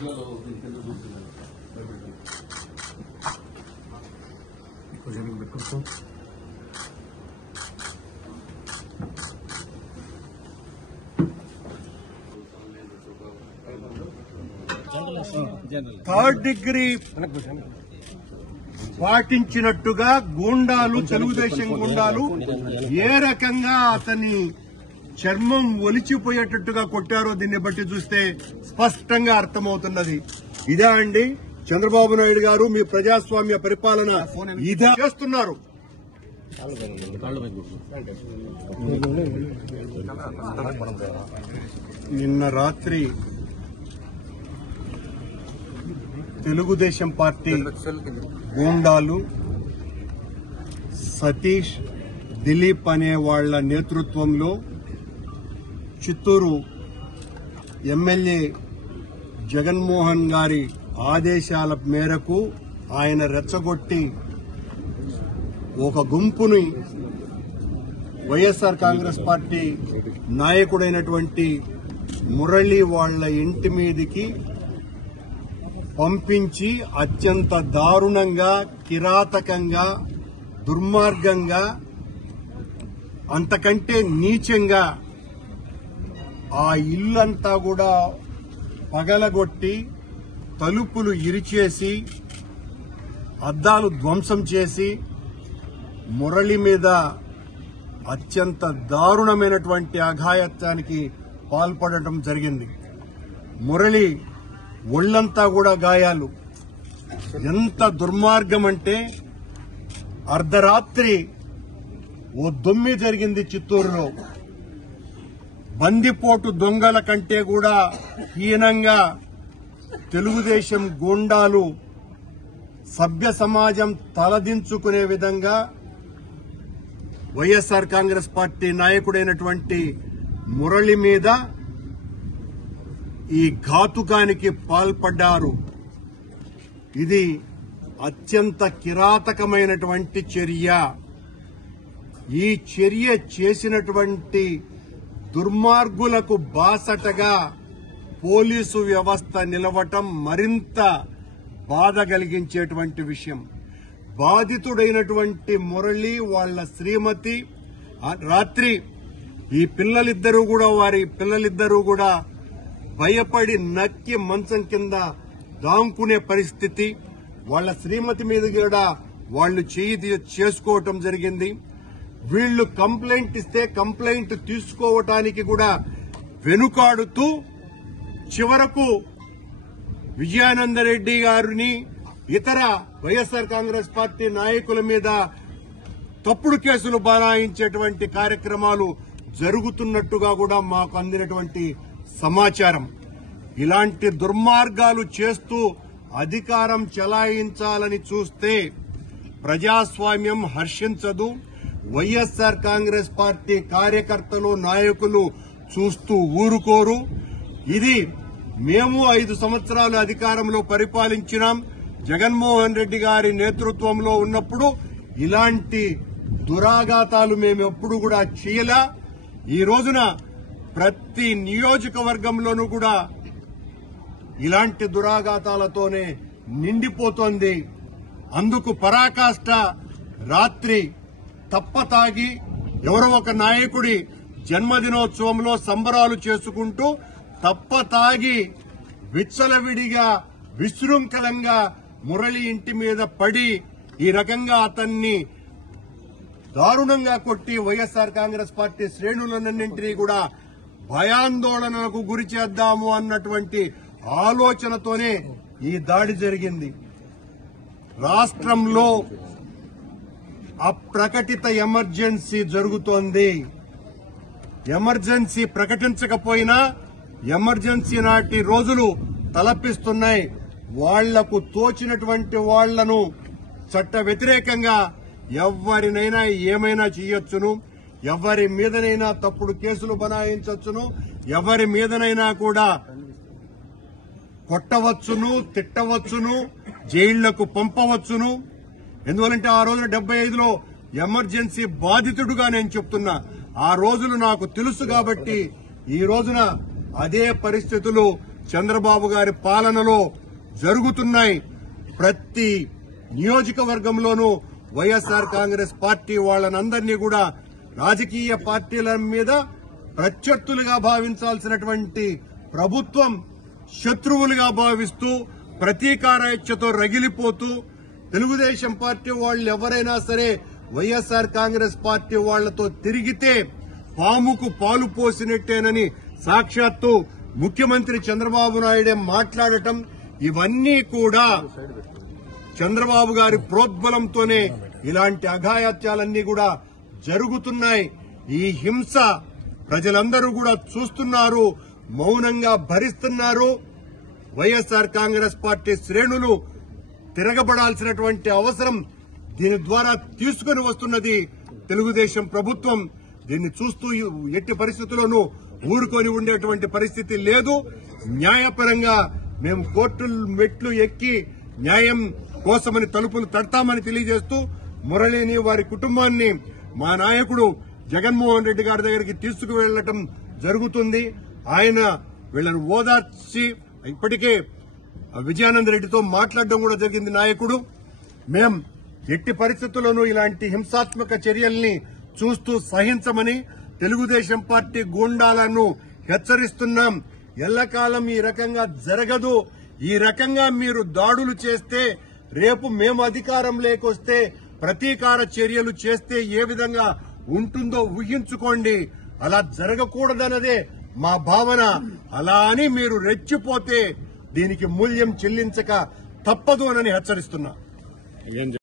Third degree పాటించినట్టుగా గూండాలు, తెలుగుదేశం గూండాలు ఏ రకంగా అతని చర్మం ఒలిచిపోయేటట్టుగా కొట్టారో దీన్ని బట్టి చూస్తే స్పష్టంగా అర్థమవుతున్నది. ఇదే అండి చంద్రబాబు నాయుడు గారు మీ ప్రజాస్వామ్య పరిపాలన ఇదే చేస్తున్నారు. నిన్న రాత్రి తెలుగుదేశం పార్టీ గూండాలు సతీష్, దిలీప్ అనే వాళ్ల నేతృత్వంలో చిత్తూరు ఎమ్మెల్యే జగన్మోహన్ గారి ఆదేశాల మేరకు ఆయన రెచ్చగొట్టి ఒక గుంపుని వైఎస్ఆర్ కాంగ్రెస్ పార్టీ నాయకుడైనటువంటి మురళి వాళ్ల ఇంటి మీదికి పంపించి అత్యంత దారుణంగా, కిరాతకంగా, దుర్మార్గంగా, అంతకంటే నీచంగా ఆ ఇల్లంతా కూడా పగలగొట్టి తలుపులు ఇరిచేసి అద్దాలు ధ్వంసం చేసి మురళి మీద అత్యంత దారుణమైనటువంటి అఘాయత్వానికి పాల్పడటం జరిగింది. మురళి ఒళ్లంతా కూడా గాయాలు. ఎంత దుర్మార్గం అంటే అర్ధరాత్రి ఓ దొమ్మి జరిగింది చిత్తూరులో. బందిపోటు దొంగల కంటే కూడా హీనంగా తెలుగుదేశం గూండాలు సభ్య సమాజం తలదించుకునే విధంగా వైఎస్ఆర్ కాంగ్రెస్ పార్టీ నాయకుడైనటువంటి మురళి మీద ఈ ఘాతుకానికి పాల్పడ్డారు. ఇది అత్యంత కిరాతకమైనటువంటి చర్య. ఈ చర్య చేసినటువంటి దుర్మార్గులకు బాసటగా పోలీసు వ్యవస్థ నిలవటం మరింత బాధ కలిగించేటువంటి విషయం. బాధితుడైనటువంటి మురళి వాళ్ల శ్రీమతి రాత్రి ఈ వారి పిల్లలిద్దరూ కూడా భయపడి నక్కి మంచం కింద దాంకునే పరిస్థితి. వాళ్ల శ్రీమతి మీద కూడా వాళ్లు చేయి చేసుకోవటం జరిగింది. వీళ్లు కంప్లైంట్ ఇస్తే కంప్లైంట్ తీసుకోవటానికి కూడా వెనుకాడుతూ చివరకు విజయానందరెడ్డి గారిని, ఇతర వైఎస్ఆర్ కాంగ్రెస్ పార్టీ నాయకుల మీద తప్పుడు కేసులు బనాయించేటువంటి కార్యక్రమాలు జరుగుతున్నట్టుగా కూడా మాకు అందినటువంటి సమాచారం. ఇలాంటి దుర్మార్గాలు చేస్తూ అధికారం చెలాయించాలని చూస్తే ప్రజాస్వామ్యం హర్షించదు. వైఎస్ఆర్ కాంగ్రెస్ పార్టీ కార్యకర్తలు, నాయకులు చూస్తూ ఊరుకోరు. ఇది మేము 5 సంవత్సరాలు అధికారంలో పరిపాలించినాం. జగన్మోహన్ రెడ్డి గారి నేతృత్వంలో ఉన్నప్పుడు ఇలాంటి దురాఘాతాలు మేము ఎప్పుడు కూడా చేయలా. ఈ రోజున ప్రతి నియోజకవర్గంలోనూ కూడా ఇలాంటి దురాఘాతాలతోనే నిండిపోతోంది. అందుకు పరాకాష్ట రాత్రి తప్పతాగి ఎవరో ఒక నాయకుడి జన్మదినోత్సవంలో సంబరాలు చేసుకుంటూ తప్పతాగి విచ్చలవిడిగా విశృంఖలంగా మురళి ఇంటి మీద పడి ఈ రకంగా అతన్ని దారుణంగా కొట్టి వైఎస్ఆర్ కాంగ్రెస్ పార్టీ శ్రేణులన్నింటినీ కూడా భయాందోళనలకు గురి చేద్దాము అన్నటువంటి ఆలోచనతోనే ఈ దాడి జరిగింది. రాష్ట్రంలో అప్రకటిత ఎమర్జెన్సీ జరుగుతోంది. ఎమర్జెన్సీ ప్రకటించకపోయినా ఎమర్జెన్సీ నాటి రోజులు తలపిస్తున్నాయి. వాళ్లకు తోచినటువంటి వాళ్లను చట్ట వ్యతిరేకంగా ఎవరినైనా ఏమైనా చేయొచ్చును, ఎవరి మీదనైనా తప్పుడు కేసులు బనాయించవచ్చును, ఎవరి మీదనైనా కూడా కొట్టవచ్చును, తిట్టవచ్చును, జైళ్లకు పంపవచ్చును. ఎందువలంటే ఆ రోజున 75లో ఎమర్జెన్సీ బాధితుడుగా నేను చెప్తున్నా. ఆ రోజులు నాకు తెలుసు కాబట్టి ఈ రోజున అదే పరిస్థితులు చంద్రబాబు గారి పాలనలో జరుగుతున్నాయి. ప్రతి నియోజకవర్గంలోనూ వైఎస్ఆర్ కాంగ్రెస్ పార్టీ వాళ్ళనందరినీ కూడా రాజకీయ పార్టీల మీద ప్రత్యర్థులుగా భావించాల్సినటువంటి ప్రభుత్వం శత్రువులుగా భావిస్తూ ప్రతీకారేచ్ఛతో రగిలిపోతూ తెలుగుదేశం పార్టీ వాళ్ళు ఎవరైనా సరే వైఎస్ఆర్ కాంగ్రెస్ పార్టీ వాళ్లతో తిరిగితే పాముకు పాలు పోసినట్టేనని సాక్షాత్తు ముఖ్యమంత్రి చంద్రబాబు నాయుడే మాట్లాడటం, ఇవన్నీ కూడా చంద్రబాబు గారి ప్రోద్బలంతోనే ఇలాంటి అఘాయిత్యాలన్నీ కూడా జరుగుతున్నాయి. ఈ హింస ప్రజలందరూ కూడా చూస్తున్నారు, మౌనంగా భరిస్తున్నారు. వైఎస్ఆర్ కాంగ్రెస్ పార్టీ శ్రేణులు తిరగబడాల్సినటువంటి అవసరం దీని ద్వారా తీసుకుని వస్తున్నది తెలుగుదేశం ప్రభుత్వం. దీన్ని చూస్తూ ఎట్టి పరిస్థితుల్లోనూ ఊరుకొని ఉండేటువంటి పరిస్థితి లేదు. న్యాయపరంగా మేము కోర్టుల మెట్లు ఎక్కి న్యాయం కోసమని తలుపులు తడతామని తెలియజేస్తూ మురళిని వారి కుటుంబాన్ని మా నాయకుడు జగన్మోహన్ రెడ్డి గారి దగ్గరికి తీసుకువెళ్లటం జరుగుతుంది. ఆయన వీళ్లను ఓదార్చి ఇప్పటికే విజయానంద్ రెడ్డితో మాట్లాడడం కూడా జరిగింది. నాయకుడు మేం ఎట్టి పరిస్థితుల్లోనూ ఇలాంటి హింసాత్మక చర్యల్ని చూస్తూ సహించమని తెలుగుదేశం పార్టీ గూండాలను హెచ్చరిస్తున్నాం. ఎల్లకాలం ఈ రకంగా జరగదు. ఈ రకంగా మీరు దాడులు చేస్తే రేపు మేము అధికారం లేకొస్తే ప్రతీకార చర్యలు చేస్తే ఏ విధంగా ఉంటుందో ఊహించుకోండి. అలా జరగకూడదన్నదే మా భావన. అలా అని మీరు రెచ్చిపోతే దీనికి మూల్యం చెల్లించక తప్పదు అని హెచ్చరిస్తున్నా.